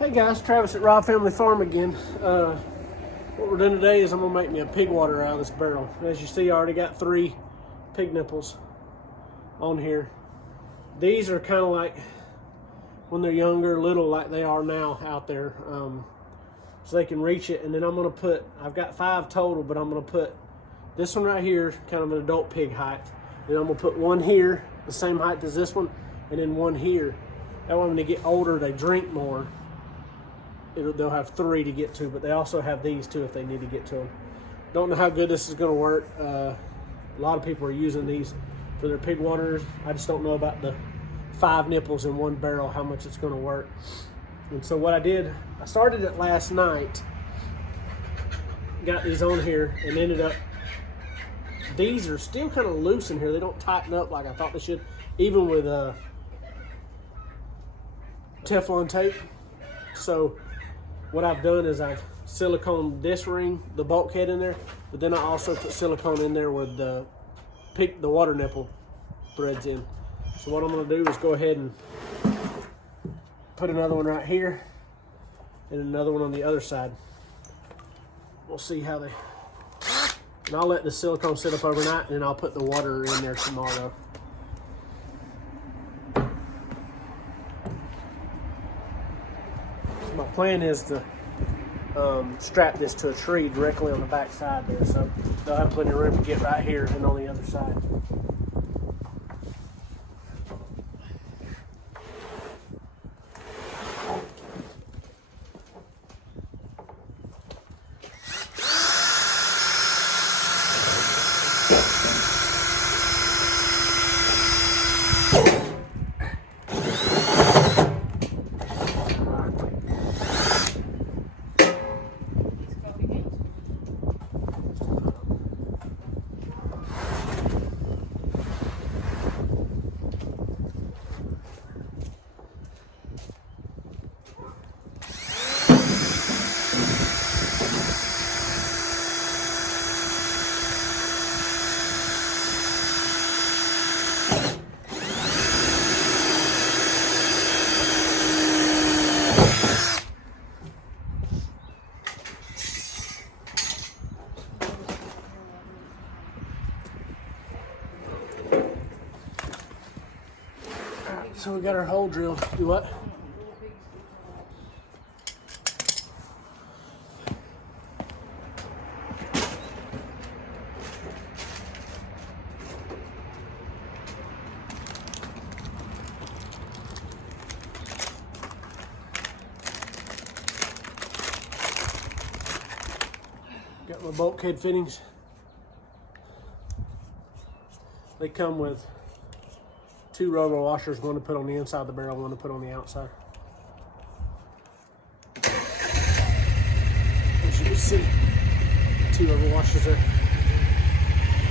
Hey guys, Travis at Robb Family Farm again. What we're doing today is I'm gonna make me a pig water out of this barrel. As you see, I already got 3 pig nipples on here. These are kind of like when they're younger, little like they are now out there, so they can reach it. And then I'm gonna put, I've got 5 total, but I'm gonna put this one right here, kind of an adult pig height. And I'm gonna put one here, the same height as this one, and then one here. That way when they get older, they drink more. They'll have 3 to get to, but they also have these too if they need to get to them. Don't know how good this is going to work. A lot of people are using these for their pig waters. I just don't know about the 5 nipples in one barrel, how much it's going to work. And so what I did, I started it last night, got these on here, and ended up, these are still kind of loose in here. They don't tighten up like I thought they should, even with Teflon tape. So what I've done is I've siliconed this ring, the bulkhead in there, but then I also put silicone in there with the water nipple threads in. So what I'm gonna do is go ahead and put another one right here and another one on the other side. We'll see how they, and I'll let the silicone sit up overnight and then I'll put the water in there tomorrow. My plan is to strap this to a tree directly on the back side there, so they'll have plenty of room to get right here and on the other side. So we got our hole drilled. Do what? Got my bulkhead fittings. They come with 2 rubber washers, one to put on the inside of the barrel, one to put on the outside. As you can see, 2 rubber washers there.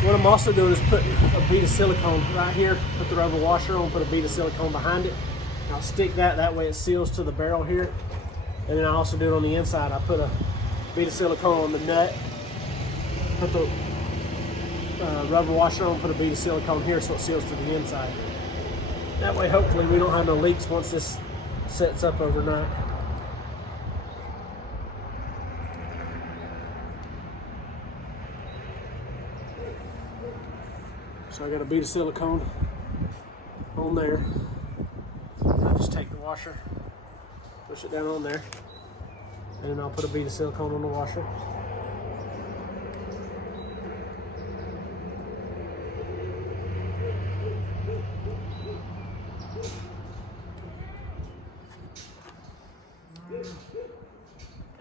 What I'm also doing is putting a bead of silicone right here, put the rubber washer on, put a bead of silicone behind it. And I'll stick that way it seals to the barrel here. And then I also do it on the inside. I put a bead of silicone on the nut, put the rubber washer on, put a bead of silicone here so it seals to the inside. That way, hopefully, we don't have no leaks once this sets up overnight. So I got a bead of silicone on there. I just take the washer, push it down on there, and then I'll put a bead of silicone on the washer.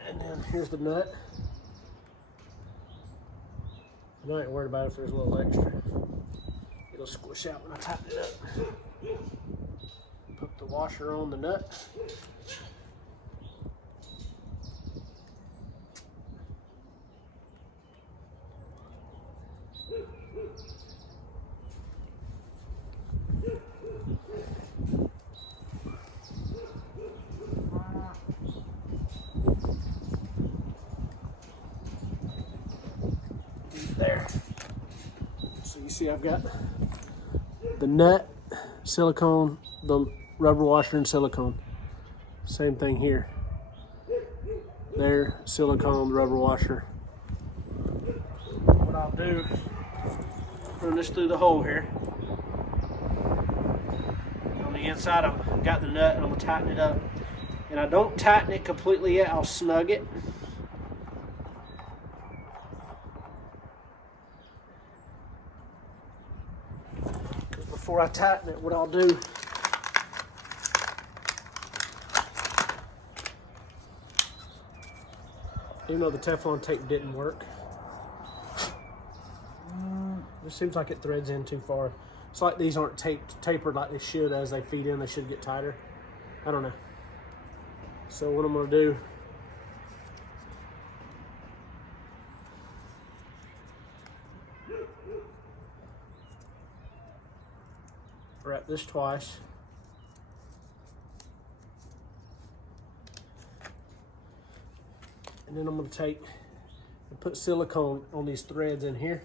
And then here's the nut. I ain't worried about if there's a little extra. It'll squish out when I tighten it up. Put the washer on the nut. There. So you see I've got the nut, silicone, the rubber washer and silicone. Same thing here. there, silicone rubber washer. What I'll do, run this through the hole here. On the inside, I've got the nut and I'm gonna tighten it up. And I don't tighten it completely yet, I'll snug it. Because before I tighten it, what I'll do, even though the Teflon tape didn't work, it seems like it threads in too far. It's like these aren't tapered like they should. As they feed in, they should get tighter. I don't know. So what I'm gonna do, wrap this twice. And then I'm gonna take and put silicone on these threads in here.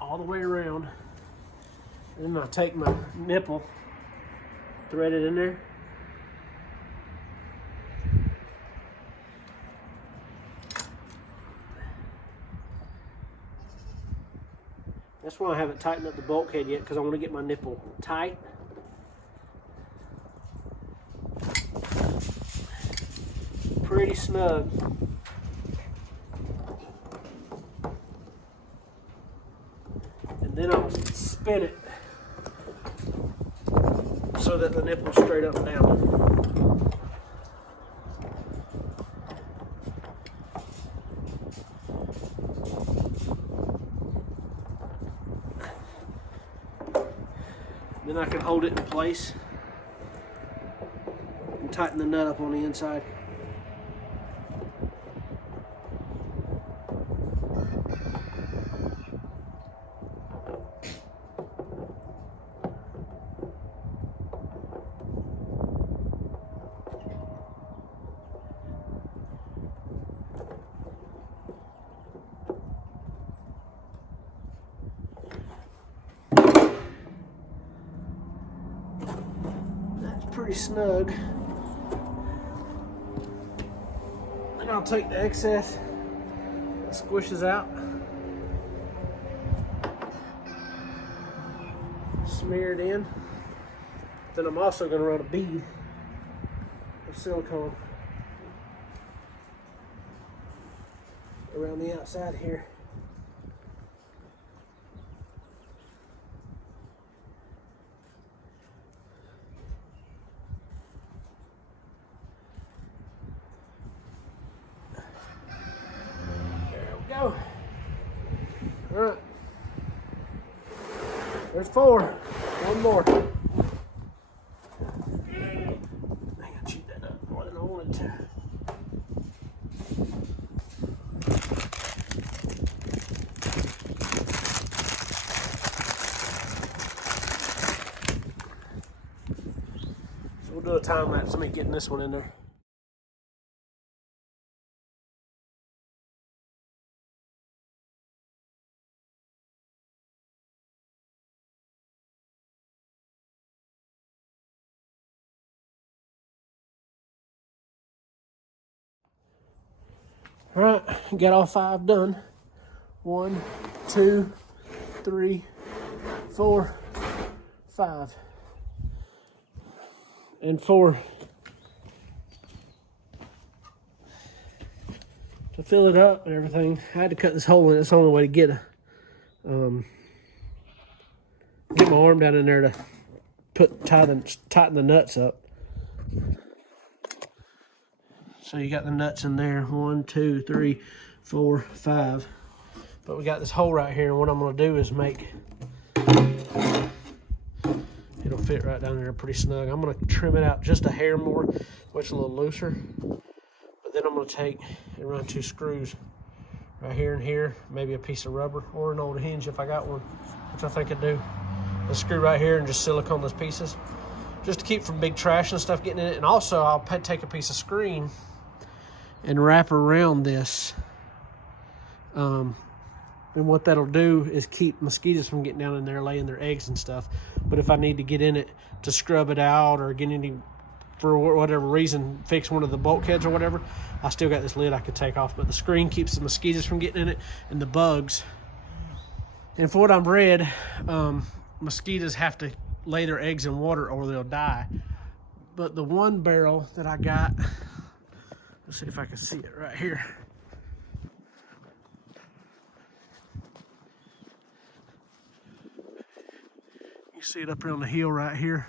All the way around. And then I take my nipple, thread it in there. That's why I haven't tightened up the bulkhead yet, because I want to get my nipple tight. Pretty snug. And then I'll spin it so that the nipple's straight up and down. Then I can hold it in place and tighten the nut up on the inside. Pretty snug. Then I'll take the excess that squishes out, smear it in. Then I'm also going to run a bead of silicone around the outside here. Go. All right. There's 4. One more. I chewed that up more than I wanted to. So we'll do a time lapse of me getting this one in there. All right, got all 5 done. 1, 2, 3, 4, 5. And 4. To fill it up and everything, I had to cut this hole in. It's the only way to get my arm down in there to tighten the nuts up. So you got the nuts in there, 1, 2, 3, 4, 5. But we got this hole right here, and what I'm gonna do is it'll fit right down there pretty snug. I'm gonna trim it out just a hair more, so it's a little looser. But then I'm gonna take and run 2 screws right here and here, maybe a piece of rubber or an old hinge if I got one, which I think I do. A screw right here and just silicone those pieces, just to keep from big trash and stuff getting in it. And also I'll take a piece of screen and wrap around this. And what that'll do is keep mosquitoes from getting down in there, laying their eggs and stuff. But if I need to get in it to scrub it out or get any, for whatever reason, fix one of the bulkheads or whatever, I still got this lid I could take off. But the screen keeps the mosquitoes from getting in it and the bugs. And for what I've read, mosquitoes have to lay their eggs in water or they'll die. But the one barrel that I got, let's see if I can see it right here. You see it up here on the hill right here.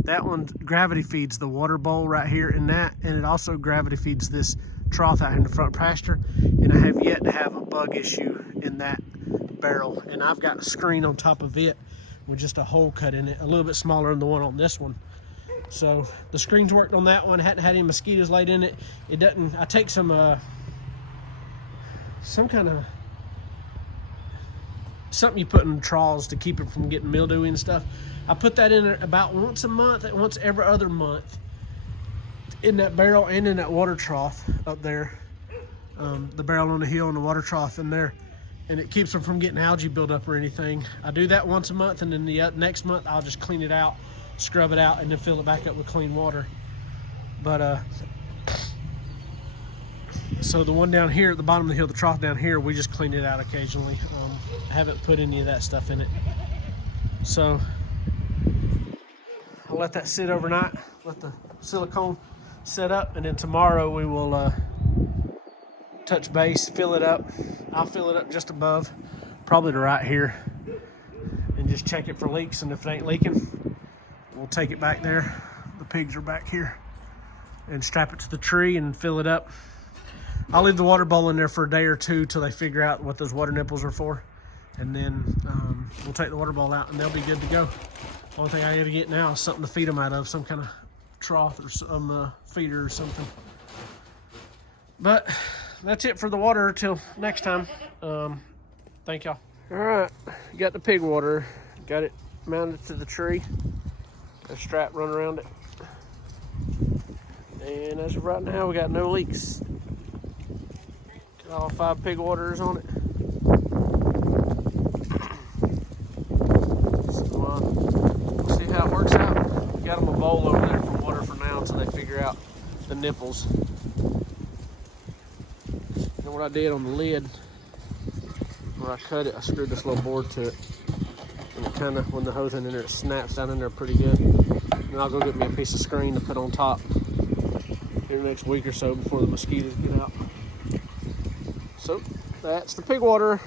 That one gravity feeds the water bowl right here in that, and it also gravity feeds this trough out in the front pasture. And I have yet to have a bug issue in that barrel. And I've got a screen on top of it with just a hole cut in it, a little bit smaller than the one on this one. So the screen's worked on that one. Hadn't had any mosquitoes laid in it. It doesn't. I take some kind of something you put in troughs to keep it from getting mildewy and stuff. I put that in about once a month, once every other month, in that barrel and in that water trough up there. The barrel on the hill and the water trough in there. And it keeps them from getting algae buildup or anything. I do that once a month, and then the next month I'll just clean it out, scrub it out, and then fill it back up with clean water. But so the one down here at the bottom of the hill, the trough down here, we just clean it out occasionally. I haven't put any of that stuff in it. So I'll let that sit overnight, let the silicone set up, and then tomorrow we will touch base, fill it up. I'll fill it up just above, probably to right here, and just check it for leaks. And if it ain't leaking, we'll take it back there. The pigs are back here, and strap it to the tree and fill it up. I'll leave the water bowl in there for a day or two till they figure out what those water nipples are for, and then we'll take the water bowl out and they'll be good to go. Only thing I gotta get now is something to feed them out of, some kind of trough or some feeder or something. But that's it for the water till next time. Thank y'all. All right, got the pig water, got it mounted to the tree, a strap run around it, and as of right now we got no leaks. Got all 5 pig waters on it. So we'll see how it works out. Got them a bowl over there for water for now until they figure out the nipples. And what I did on the lid, where I cut it, I screwed this little board to it. And it kind of, when the hose in there, it snaps down in there pretty good. And I'll go get me a piece of screen to put on top here the next week or so before the mosquitoes get out. So that's the pig water.